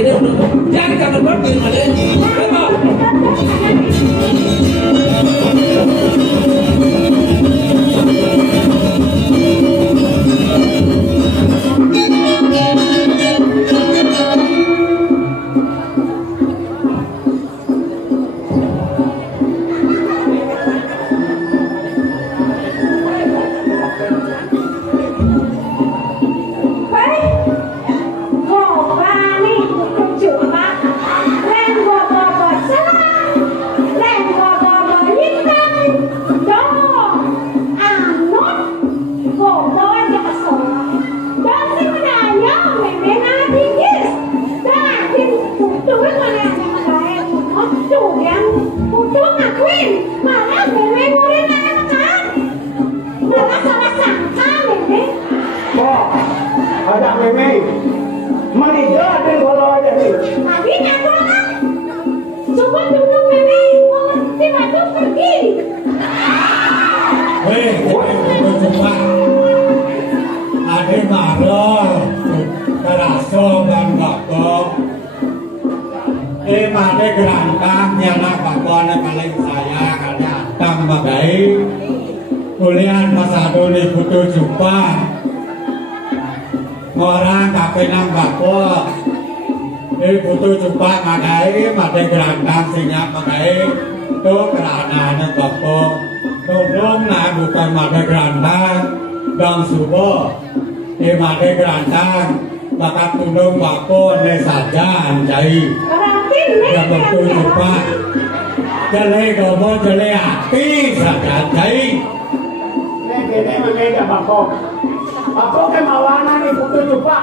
ini jangan kangen banget ada. Kuliah masa dulu butuh jumpa orang kapenang bako butuh jumpa magai mati gerantang singa magai tu kerana bako tolong nah bukan mati gerantang dang subuh mati gerantang bakat tundung bako ne saja anjai yang butuh jumpa jale gobo jale hati saja anjai. Ini mengenai bako ke mawana ni butuh jumpa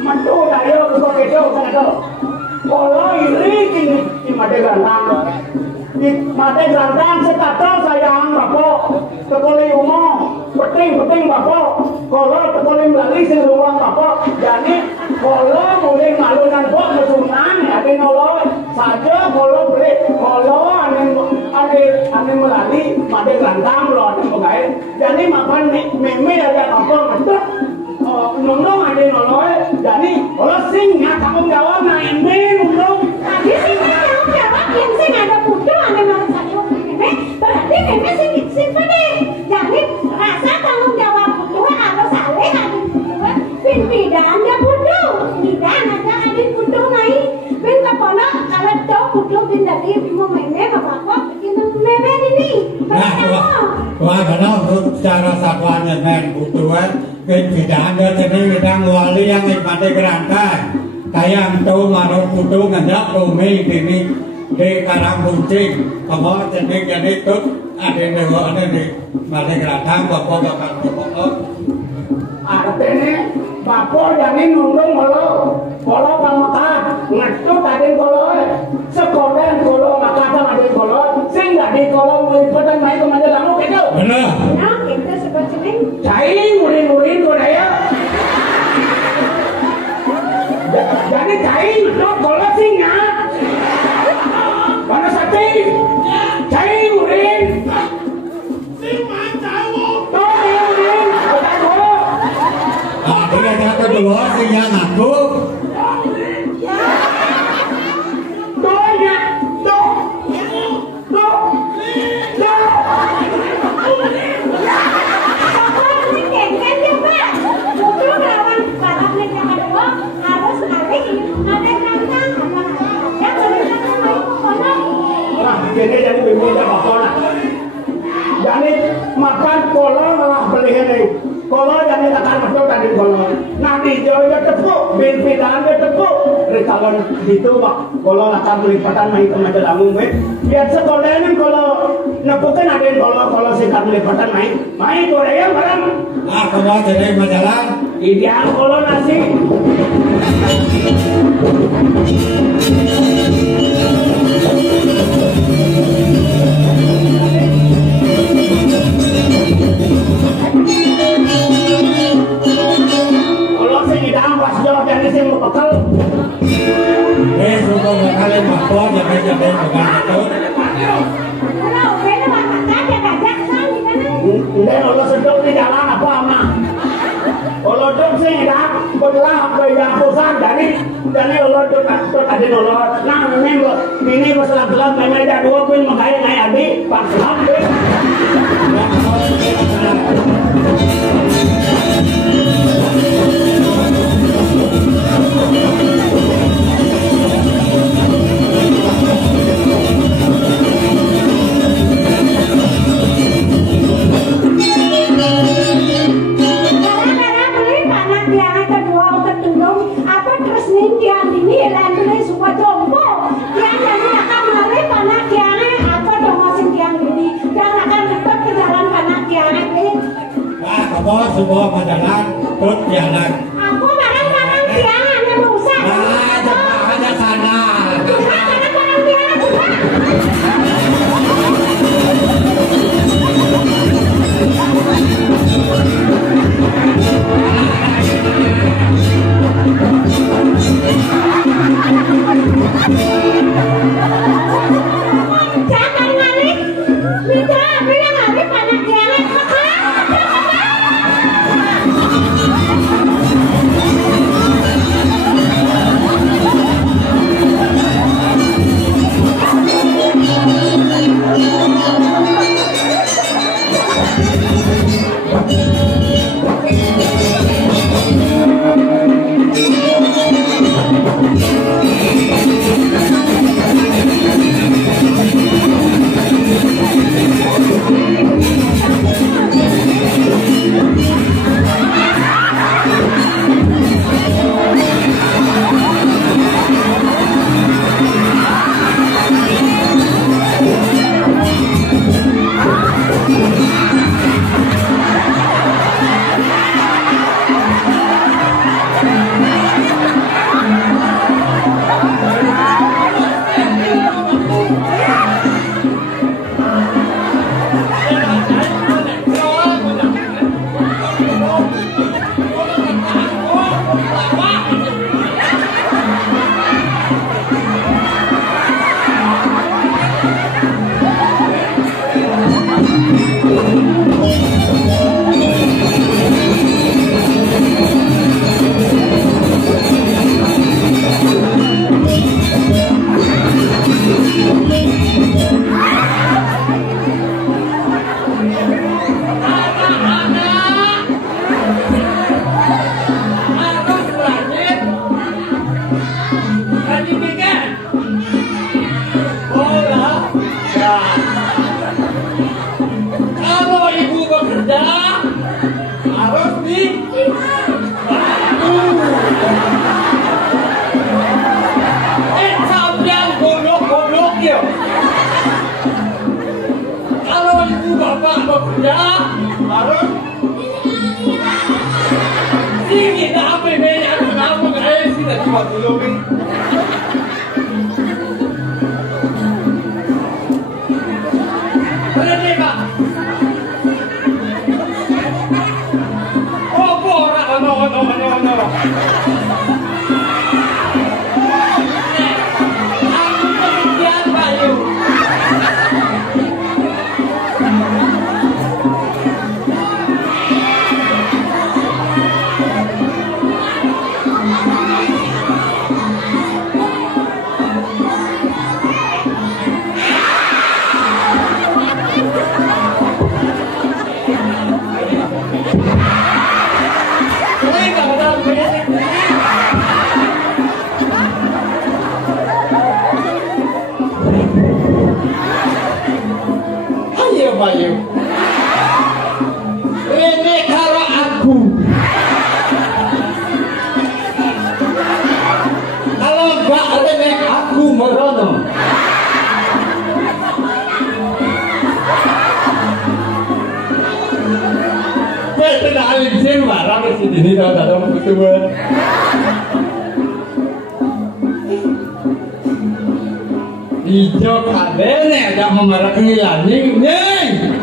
mantu dayo ko kejo kana kalau iri di made gantang sekata sayang bako tekoli umo penting bako kalau tekoli melalui sing ruang bako jadi kalau mulai malunan bok kesunan ada noloi saja kalau beli kalau ane melalui made gantang loh pegawai jadi makan meme ada bako betul nung ada noloi jadi kalau singnya kamu jawab nah ini nung tadi singnya kamu jawab yang sing ada putus ada malah satu meme berarti meme sing pede jadi rasa tanggung jawab putus atau saleh ada putus pimpinan dia putus tidak ada putus naik pin kepono kalau tahu putus pin dari mau meme bapak ini meme ini wah karena cara satuannya men putuan tidak ada jadi bidang wali yang mati kerangka kayak itu maru putu ngandak kumi ini di karang kucing apa jadi itu ada di mati kerangka bapak artinya bapak jadi nundung kalau pamaka ngetut ada kalau sekolah kalau maka ada kalau sehingga di kalau melibatkan main kemana kamu gitu benar nah kita seperti cai murid-murid tuh ya jadi cai itu kalau singa mana sate cai murid singa tahu tuh murid kita kalau dia ada kedua sih yang aku jadi berbeda bapak jadi makan kolor malah beli ini kolor jadi takkan betul tadi kolor nanti jauhnya tepuk pimpinan dia tepuk kalau gitu pak kolor akan melipatan main ke majalah umum biar sekolah ini kalau nepukan ada kalau singkat melipatan main Korea barang kalau jadi majalah ideal kolor nasi kalau sing idang pas jauh dari sing bekal suka ngekalin bakpo jangan bukan itu kalau beda makan aja kajak sani kan kalau sedang di jalan apa anak kalau dong sing idang belah ke yang pusat dari Jadi Allah tu ada Allah. Nah, ini masalah gelap. Memang ada dua pun makanya naik habis. Pak gelap. Semua jalan, terus jalan. Aku barang-barang tiangan yang rusak. Ada sana. Barang-barang tiangan rusak. Jangan nalik. Mitra, bilang habis panak tiangan. Ijo kabene ada memeraki laning nih.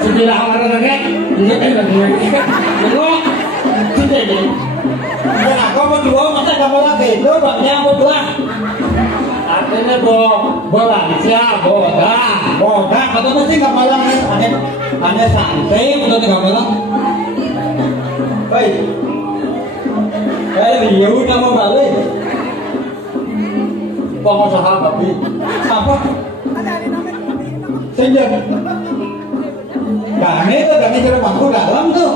Sudah orang orang ini kan nengok sudah deh. Nah, kau berdua masa kamu lagi itu bangnya berdua. Artinya bola siapa bola atau mesti nggak malam aneh santai udah nggak malam. Hei, Rio nama balik. pengusaha babi Apa? Senjata. Kami itu kami jeruk bangku dalam tuh.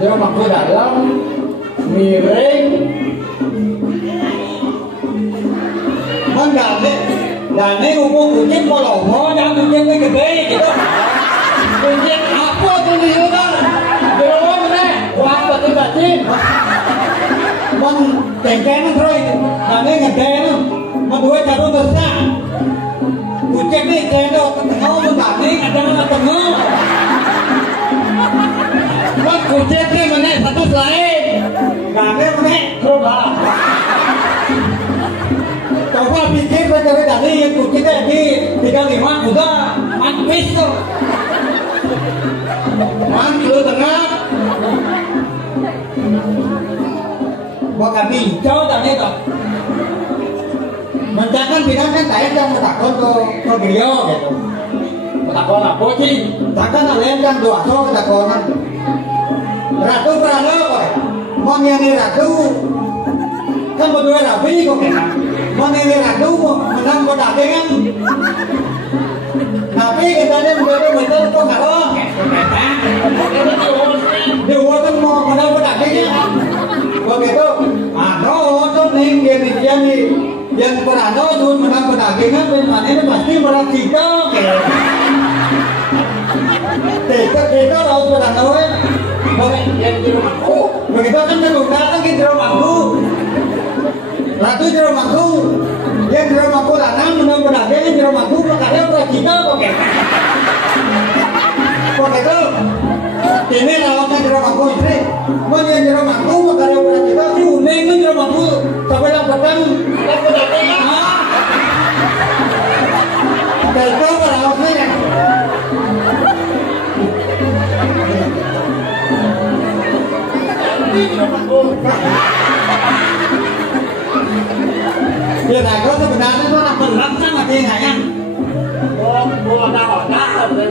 jeruk bangku dalam miring Dane umum kucing mau jangan kucing gede gitu. kucing apa tuh di sana jeruk deh wah bati Mon tengkeng terus, dane gede no, mau dua jarum besar. Kucing ni cendol tengah mau dane ada mana tengah. kan kucing ni mana satu lain Dane mana? coba Coba pikir dari tadi yang kucingnya di 35 udah mampis tuh. mantul tengah Gua kami hijau tadi tuh. Mencakan bilang kan saya yang takut ke beliau gitu. takon apa sih Takkan kalian kan doa so takonan. Ratu berada kok. Mau nyari ratu. Kan berdua rapi kok kan. Mau nyari ratu menang kok dagangan. Tapi katanya betul kok nggak loh. Dia kan mau menang kok dagangan. Begitu. Tuh nih dia nih yang berada tuh menang kok dagangan. Mana pasti merah kita. Kita harus berada. yang jeruk bangku Begitu kan datang ke jeruk bangku. Ratu jeruk bangku. Yang jeruk bangku lanang menang pedagang jeruk bangku makanya bercita kok. Kok gitu? Ini lawannya jeruk bangku istri. Mau yang jeruk bangku makanya bercita kuning kan jeruk bangku sampai lampatan. Itu lawannya. Dia naga sebenarnya itu nak berat sama dia nggak bola dah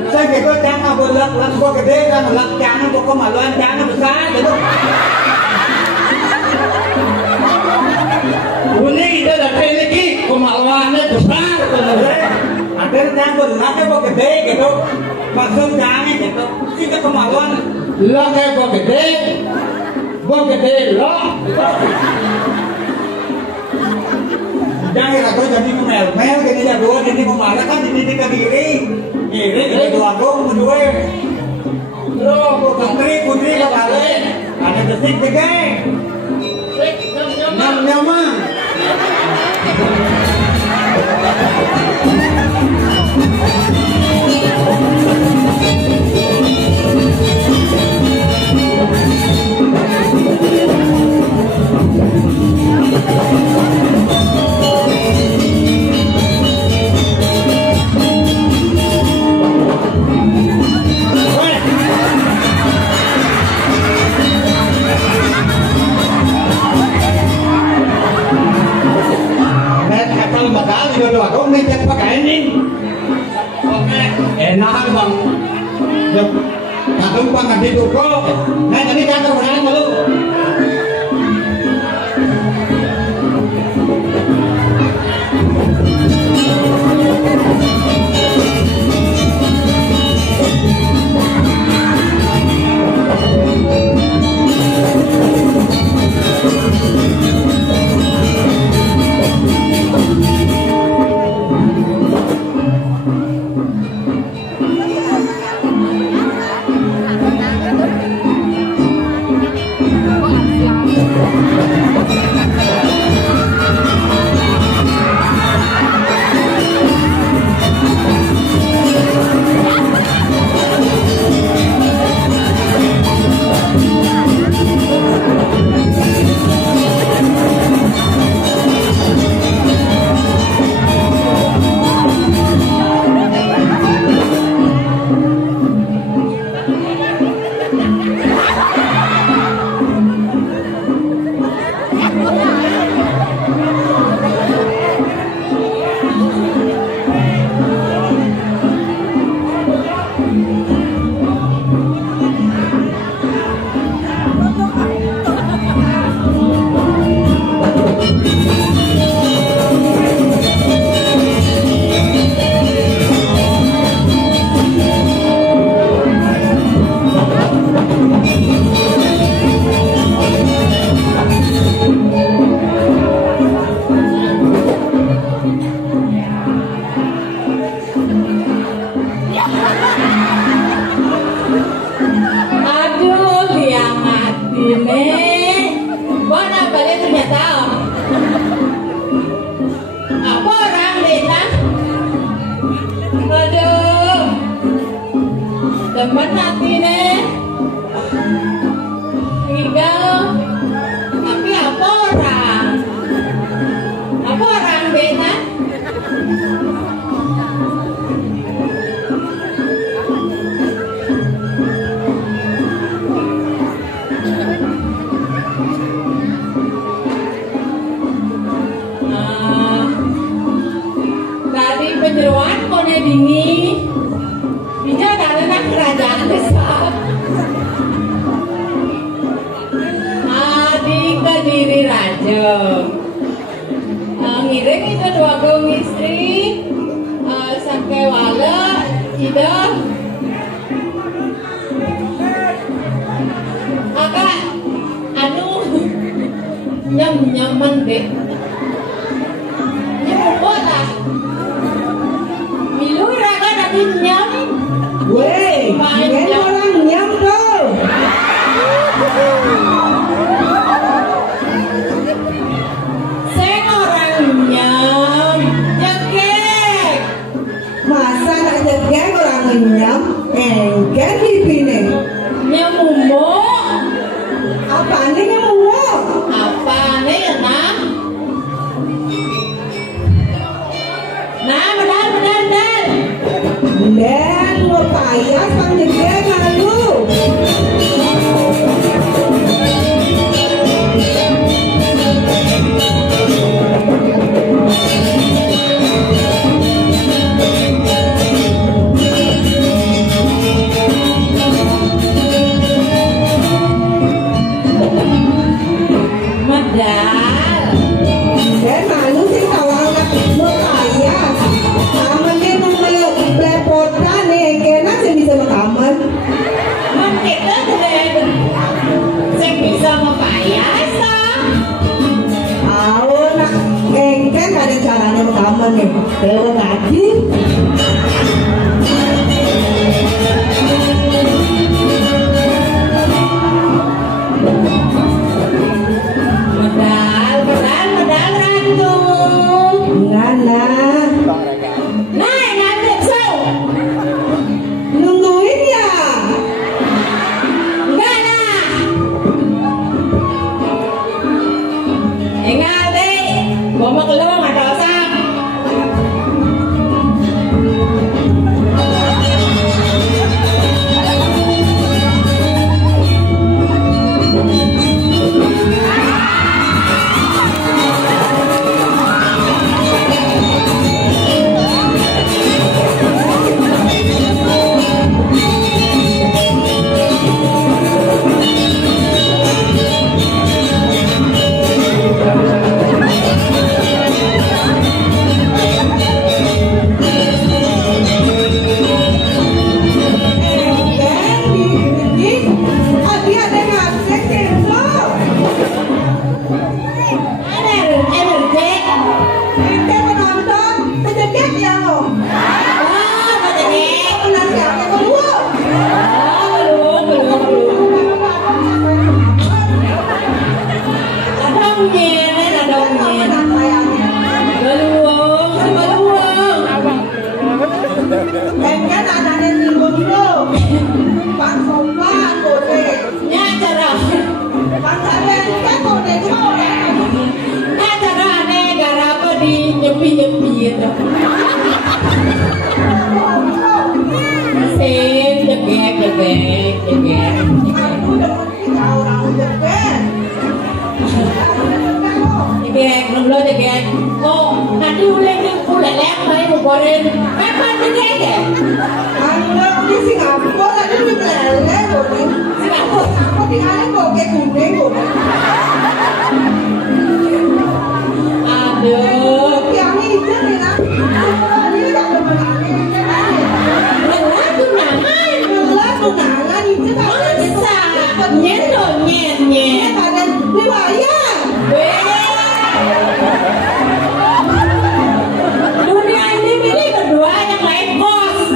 Saya gitu jangan berat gua gede kan berat jangan gua kemaluan jangan besar gitu. kuning itu dah lagi kemaluannya besar Ada yang beratnya gua gede gitu. Maksud jangan gitu. Kita kemaluan. lah kayak gua gede lo Jangan aku jadi mel gini ya dua ini kemana kan ini ke kiri dua dong berdua. Lo putri ke balik. Ada detik tiga. Nyaman. Kau nih jangan pakai ini. enak bang Nah, tumpang nanti tuko. Nah, jadi kantor berani malu. Aduh, liang mati nih. Mana balik ternyata? Apa orang desa? Aduh, teman hati nih. Tinggal, tapi apa orang? Apa orang desa? Tadi penyeruan kone dingin, bisa karena kerajaan besar. Adik Kediri Raja, ngiring itu dua gong istri, sampai wala, tidak. Agak, anu, nyaman deh. Lah, milu raga nanti nyam. Weh, ini orang nyam tuh. Saya orang nyam, jegek. Masa nak jegek orang nyam? Engken dipine. Nyamumo. Apa nih nyamumo? Apa nih ya nak? Nah, benar. Dan mau payah sang jegek lalu. Medal. Dan malu sih kawang nak mau payah. Amannya nomor belepotan nih, kena sih bisa makaman. Kita sudah saya bisa mempayasa. Aw, nak engken ada caranya makaman nih. Kalau ngaji. Medal ratu. Ngana. Nah, ngambil so. Nungguin ya. Enggak nah. Ingat deh, bawa kelong ada osak.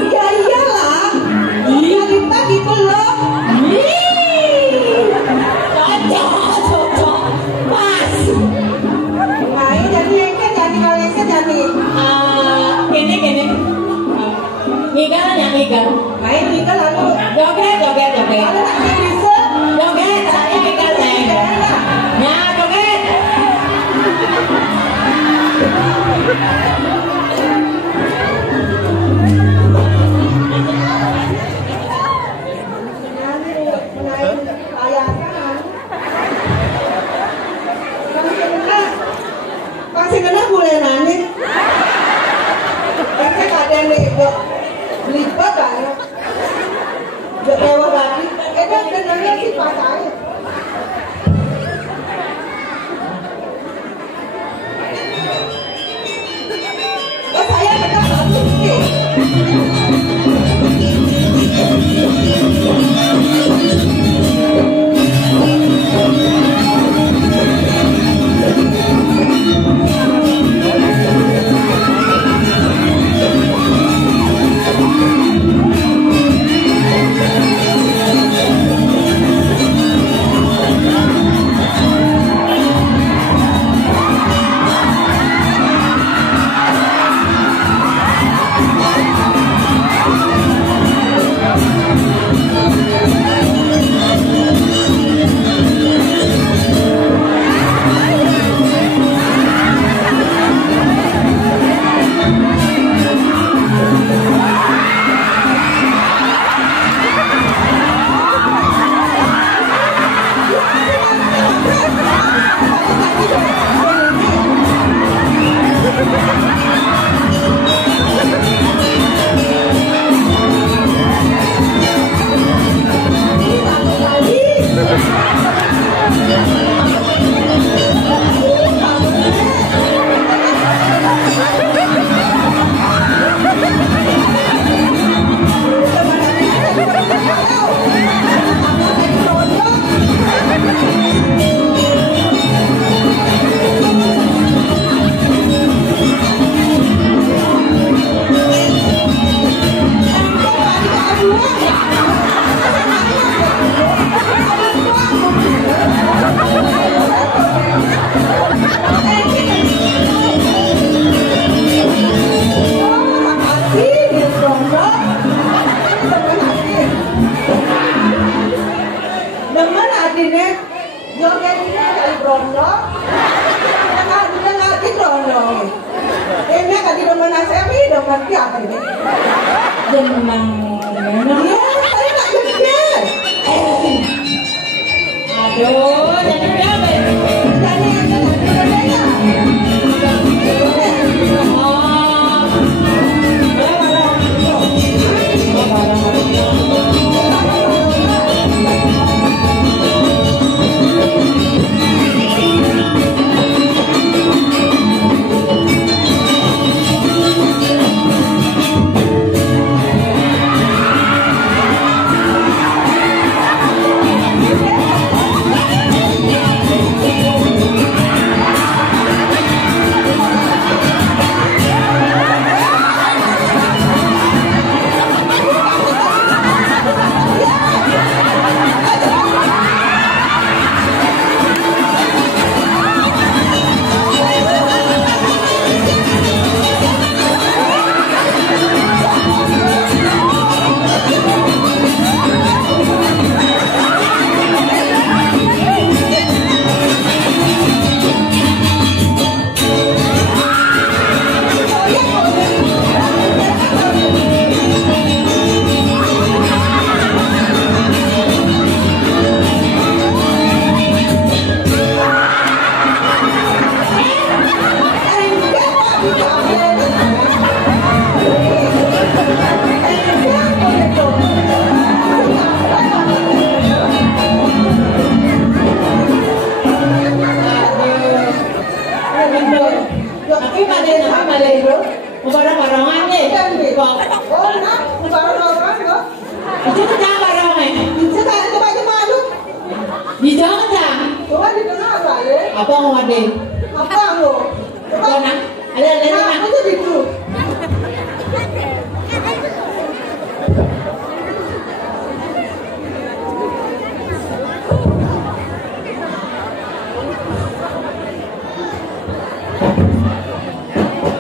Ya iyalah. Iya, yang ikan. Main ikan lalu. Joget. Kalau tak bisa. Joget, saya ikan saya. Ya, joget. Masih kena boleh nanya. Tapi kadang nih kok lipat kan. Gak lewat lagi. Kadang dengarnya sih pakai. Oh saya kena lagi.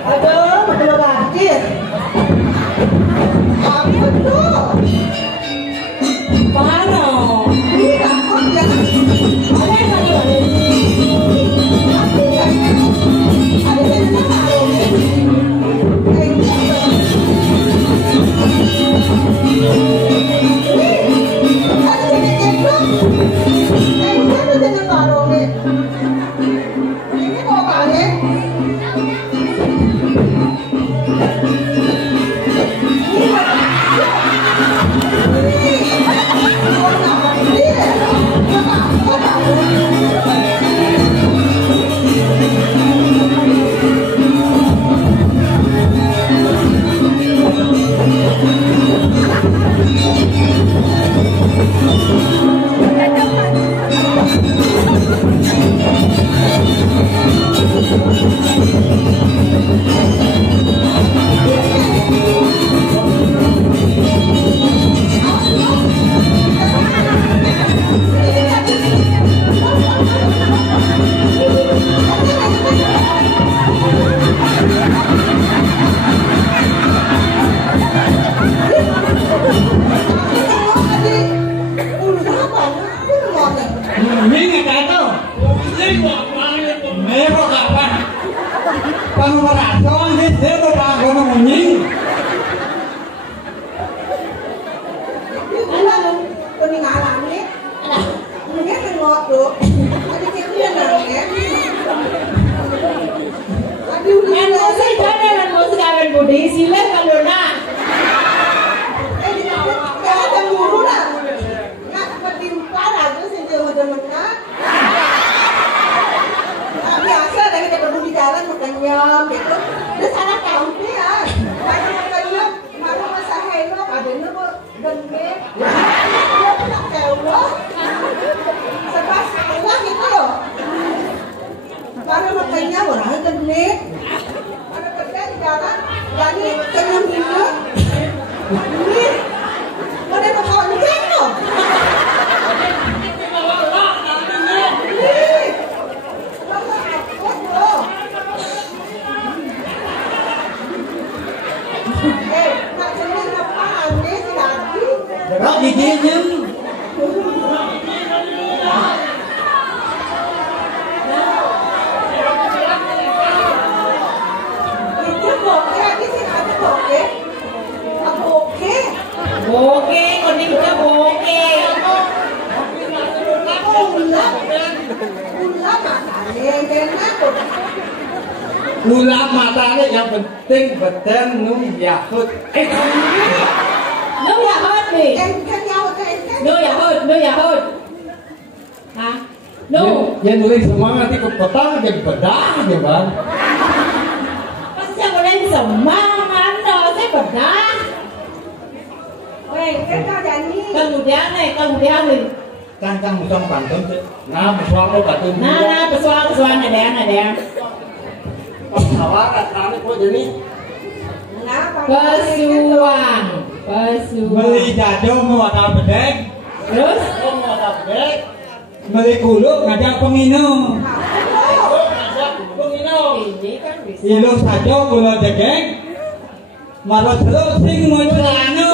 Aduh, betul banget. Gula matanya yang penting betul nung Yahud. Nung Yahud nih. Nung Yahud. Hah? Yang nulis semua nanti ke petang jadi bedah ya bang. Pas siapa nulis semua mana saya bedah. Kemudian nih. Cang musang pantun sih. Nah musang lo pantun. Nah pesuang ada. Awak kali kok jadi. Pesuang. Beli jado mau ada bedek. Terus? Mau ada bedek. Beli kuluk ngajak penginum. Ini kan bisa. Ilu saja gula degeng. Malah terus sing mau celana.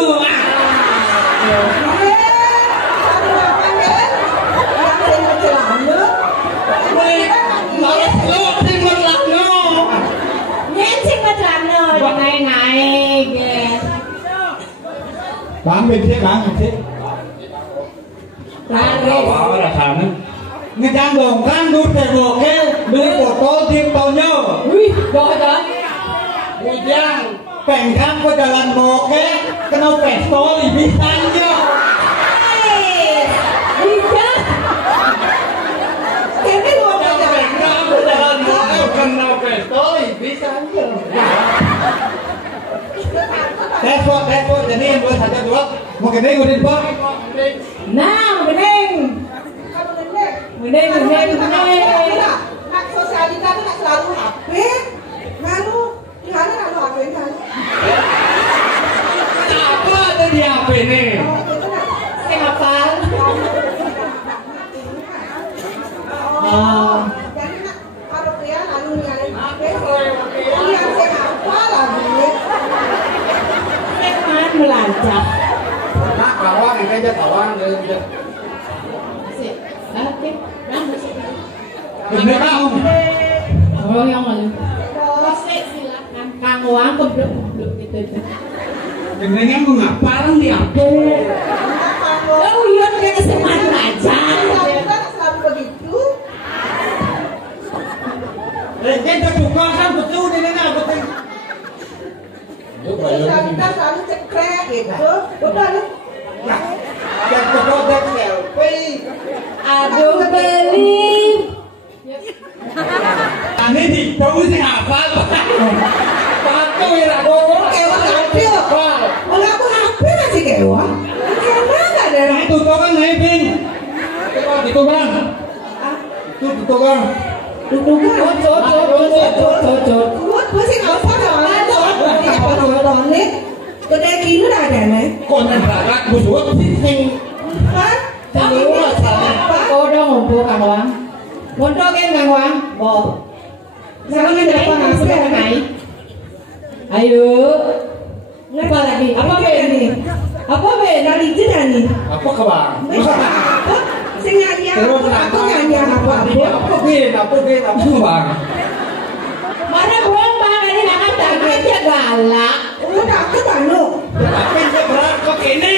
Bang bên thế. Wow, là thằng nó. Người ta gồm răng đút để bộ kêu, đứa bộ tô tim tàu nhau. Ui, rồi đó. Ui giang. Cảnh khám có jalan bộ kêu, cái nó phải tô thì bị tan nhau. Ui chết. Cái luôn Cảnh khám có jalan bộ kêu, cái nó phải tô thì bị tan nhau. That's what, jadi yang boleh saja dulu. Mau gede udah pak. Nah, mending. Nak sosialita itu nak selalu HP, lalu gimana kalau HP kan? Apa ada di HP ini? Saya hafal. Jadi nak kalau dia lalu nyalain HP, yang saya hafal lagi. Saya belajar. Nak kawan yang aja kawan dia. Oke, Bener kamu. Oh yang lalu. Proses silakan. Kang Wang kebelum gitu. Jenengan mengapalan di apa? Oh iya kayak kesempatan aja. Selalu begitu. Kita buka kan betul dengan betul. Kita selalu cekrek gitu. Udah nih. Yang kedua selfie. Aduh beli. Ini di tahu sih apa? Satu ya Oh, kewa ngapain? Oh, aku ngapain masih kewa? Kewa nggak ada. itu kan naipin. Itu bang. Itu bang. Cocok. Buat masih apa dong? Apa dong nih? Kedai kilo ada nih. Konten rakyat busuk sing. Kan? Semua sama. Kau dong ngumpul Kang Wang. Ngumpul kan Kang Wang? Bo. Sekarang ada apa nggak naik? Ayo. Apa lagi? Apa nih? Apa dari jeda nih? Apa kabar? Sing nyanyi aku nyanyi apa? Apa kabar? Mana buang bang ini nak kata aja galak. Udah aku tanu. Tapi berat kok ini.